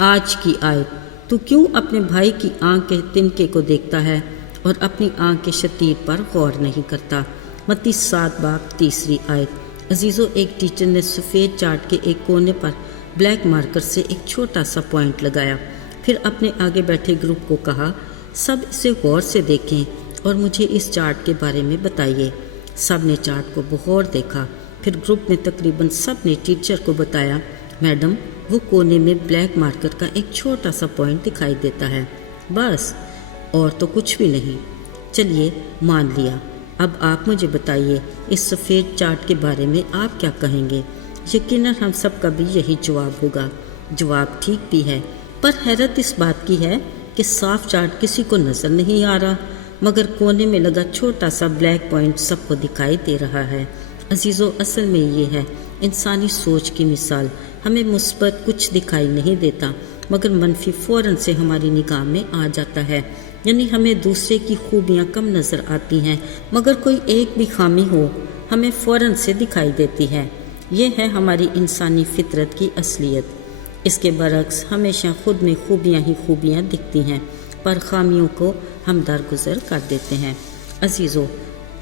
آج کی آیت، تو کیوں اپنے بھائی کی آنکھ کے تنکے کو دیکھتا ہے اور اپنی آنکھ کے شتیر پر غور نہیں کرتا؟ متی 7 باب 3 آیت۔ عزیزو، ایک ٹیچر نے سفید چارٹ کے ایک کونے پر بلیک مارکر سے ایک چھوٹا سا پوائنٹ لگایا، پھر اپنے آگے بیٹھے گروپ کو کہا، سب اسے غور سے دیکھیں اور مجھے اس چارٹ کے بارے میں بتائیے۔ سب نے چارٹ کو بغور دیکھا، پھر گروپ میں تقریباً سب نے ٹیچر کو بتایا، میڈم وہ کونے میں بلیک مارکر کا ایک چھوٹا سا پوائنٹ دکھائی دیتا ہے، بس، اور تو کچھ بھی نہیں۔ چلیے مان لیا، اب آپ مجھے بتائیے اس سفید چارٹ کے بارے میں آپ کیا کہیں گے؟ یقیناً ہم سب کا بھی یہی جواب ہوگا۔ جواب ٹھیک بھی ہے، پر حیرت اس بات کی ہے کہ صاف چارٹ کسی کو نظر نہیں آ رہا، مگر کونے میں لگا چھوٹا سا بلیک پوائنٹ سب کو دکھائی دے رہا ہے۔ عزیزو، اصل میں یہ ہے انسانی سوچ کی مثال۔ ہمیں مثبت کچھ دکھائی نہیں دیتا، مگر منفی فوراً سے ہماری نگاہ میں آ جاتا ہے۔ یعنی ہمیں دوسرے کی خوبیاں کم نظر آتی ہیں، مگر کوئی ایک بھی خامی ہو ہمیں فوراً سے دکھائی دیتی ہے۔ یہ ہے ہماری انسانی فطرت کی اصلیت۔ اس کے برعکس ہمیشہ خود میں خوبیاں ہی خوبیاں دکھتی ہیں، پر خامیوں کو ہم درگزر کر دیتے ہیں۔ عزیزو،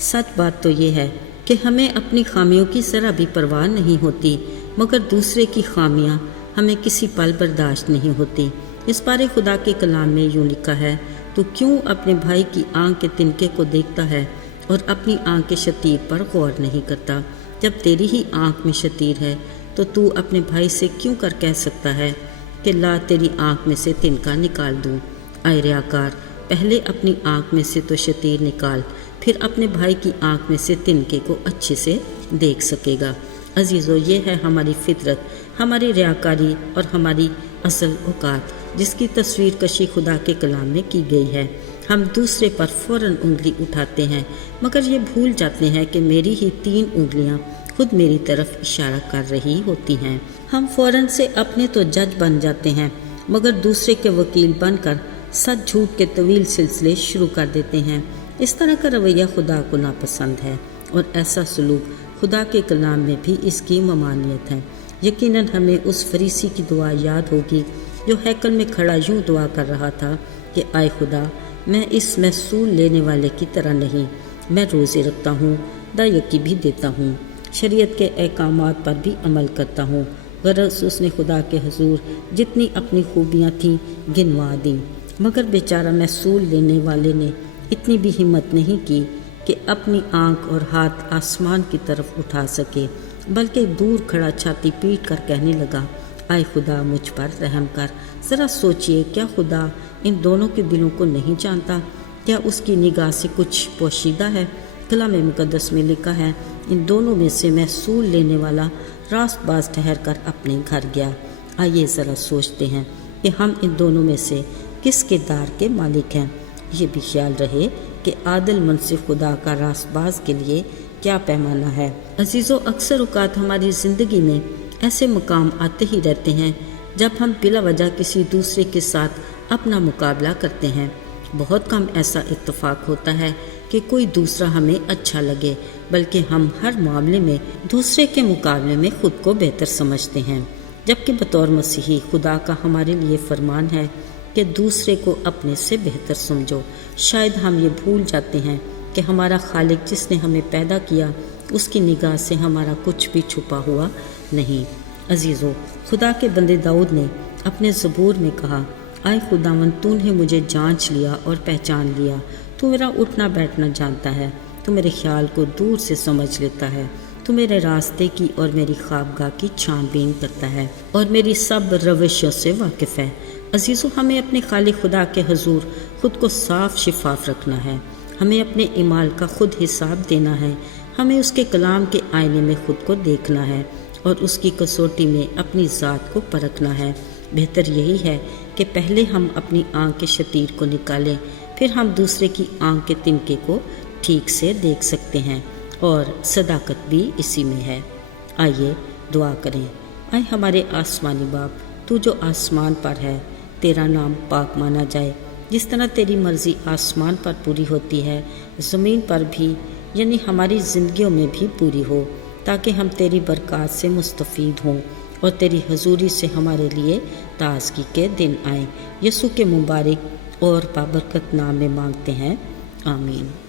سچ بات تو یہ ہے کہ ہمیں اپنی خامیوں کی ذرا بھی پرواہ نہیں ہوتی، مگر دوسرے کی خامیاں ہمیں کسی پل برداشت نہیں ہوتی۔ اس بارے خدا کے کلام میں یوں لکھا ہے، تو کیوں اپنے بھائی کی آنکھ کے تنکے کو دیکھتا ہے اور اپنی آنکھ کے شتیر پر غور نہیں کرتا؟ جب تیری ہی آنکھ میں شتیر ہے تو اپنے بھائی سے کیوں کر کہہ سکتا ہے کہ لا تیری آنکھ میں سے تنکا نکال دوں؟ اے ریاکار، پہلے اپنی آنکھ میں سے تو شتیر نکال، پھر اپنے بھائی کی آنکھ میں سے تنکے کو اچھے سے دیکھ سکے گا۔ عزیزو، یہ ہے ہماری فطرت، ہماری ریاکاری اور ہماری اصل اوقات، جس کی تصویر کشی خدا کے کلام میں کی گئی ہے۔ ہم دوسرے پر فوراً انگلی اٹھاتے ہیں، مگر یہ بھول جاتے ہیں کہ میری ہی 3 انگلیاں خود میری طرف اشارہ کر رہی ہوتی ہیں۔ ہم فوراً سے اپنے تو جج بن جاتے ہیں، مگر دوسرے کے وکیل بن کر سچ جھوٹ کے طویل سلسلے شروع کر دیتے ہیں۔ اس طرح کا رویہ خدا کو ناپسند ہے، اور ایسا سلوک خدا کے کلام میں بھی اس کی ممانعت ہے۔ یقیناً ہمیں اس فریسی کی دعا یاد ہوگی جو ہیکل میں کھڑا یوں دعا کر رہا تھا کہ اے خدا، میں اس محصول لینے والے کی طرح نہیں، میں روزے رکھتا ہوں، دایکی بھی دیتا ہوں، شریعت کے احکامات پر بھی عمل کرتا ہوں۔ غرض اس نے خدا کے حضور جتنی اپنی خوبیاں تھیں گنوا دیں، مگر بیچارہ محصول لینے والے نے اتنی بھی ہمت نہیں کی کہ اپنی آنکھ اور ہاتھ آسمان کی طرف اٹھا سکے، بلکہ دور کھڑا چھاتی پیٹ کر کہنے لگا، اے خدا مجھ پر رحم کر۔ ذرا سوچئے، کیا خدا ان دونوں کے دلوں کو نہیں جانتا؟ کیا اس کی نگاہ سے کچھ پوشیدہ ہے؟ کلام مقدس میں لکھا ہے، ان دونوں میں سے محصول لینے والا راست باز ٹھہر کر اپنے گھر گیا۔ آئیے ذرا سوچتے ہیں کہ ہم ان دونوں میں سے کس کردار کے مالک ہیں۔ یہ بھی خیال رہے کہ عادل منصف خدا کا راست باز کے لیے کیا پیمانہ ہے۔ عزیزو، اکثر اوقات ہماری زندگی میں ایسے مقام آتے ہی رہتے ہیں جب ہم بلا وجہ کسی دوسرے کے ساتھ اپنا مقابلہ کرتے ہیں۔ بہت کم ایسا اتفاق ہوتا ہے کہ کوئی دوسرا ہمیں اچھا لگے، بلکہ ہم ہر معاملے میں دوسرے کے مقابلے میں خود کو بہتر سمجھتے ہیں، جبکہ بطور مسیحی خدا کا ہمارے لیے فرمان ہے کہ دوسرے کو اپنے سے بہتر سمجھو۔ شاید ہم یہ بھول جاتے ہیں کہ ہمارا خالق جس نے ہمیں پیدا کیا، اس کی نگاہ سے ہمارا کچھ بھی چھپا ہوا نہیں۔ عزیزو، خدا کے بندے داؤد نے اپنے زبور میں کہا، اے خداوند، تو نے مجھے جانچ لیا اور پہچان لیا، تو میرا اٹھنا بیٹھنا جانتا ہے، تو میرے خیال کو دور سے سمجھ لیتا ہے، تو میرے راستے کی اور میری خوابگاہ کی چھان بین کرتا ہے، اور میری سب روشوں سے واقف ہے۔ عزیزو، ہمیں اپنے خالق خدا کے حضور خود کو صاف شفاف رکھنا ہے، ہمیں اپنے اعمال کا خود حساب دینا ہے، ہمیں اس کے کلام کے آئینے میں خود کو دیکھنا ہے اور اس کی کسوٹی میں اپنی ذات کو پرکھنا ہے۔ بہتر یہی ہے کہ پہلے ہم اپنی آنکھ کے شتیر کو نکالیں، پھر ہم دوسرے کی آنکھ کے تنکے کو ٹھیک سے دیکھ سکتے ہیں، اور صداقت بھی اسی میں ہے۔ آئیے دعا کریں۔ اے ہمارے آسمانی باپ، تو جو آسمان پر ہے، تیرا نام پاک مانا جائے۔ جس طرح تیری مرضی آسمان پر پوری ہوتی ہے، زمین پر بھی، یعنی ہماری زندگیوں میں بھی پوری ہو، تاکہ ہم تیری برکات سے مستفید ہوں اور تیری حضوری سے ہمارے لیے تازگی کے دن آئیں۔ یسوع کے مبارک اور بابرکت نام میں مانگتے ہیں، آمین۔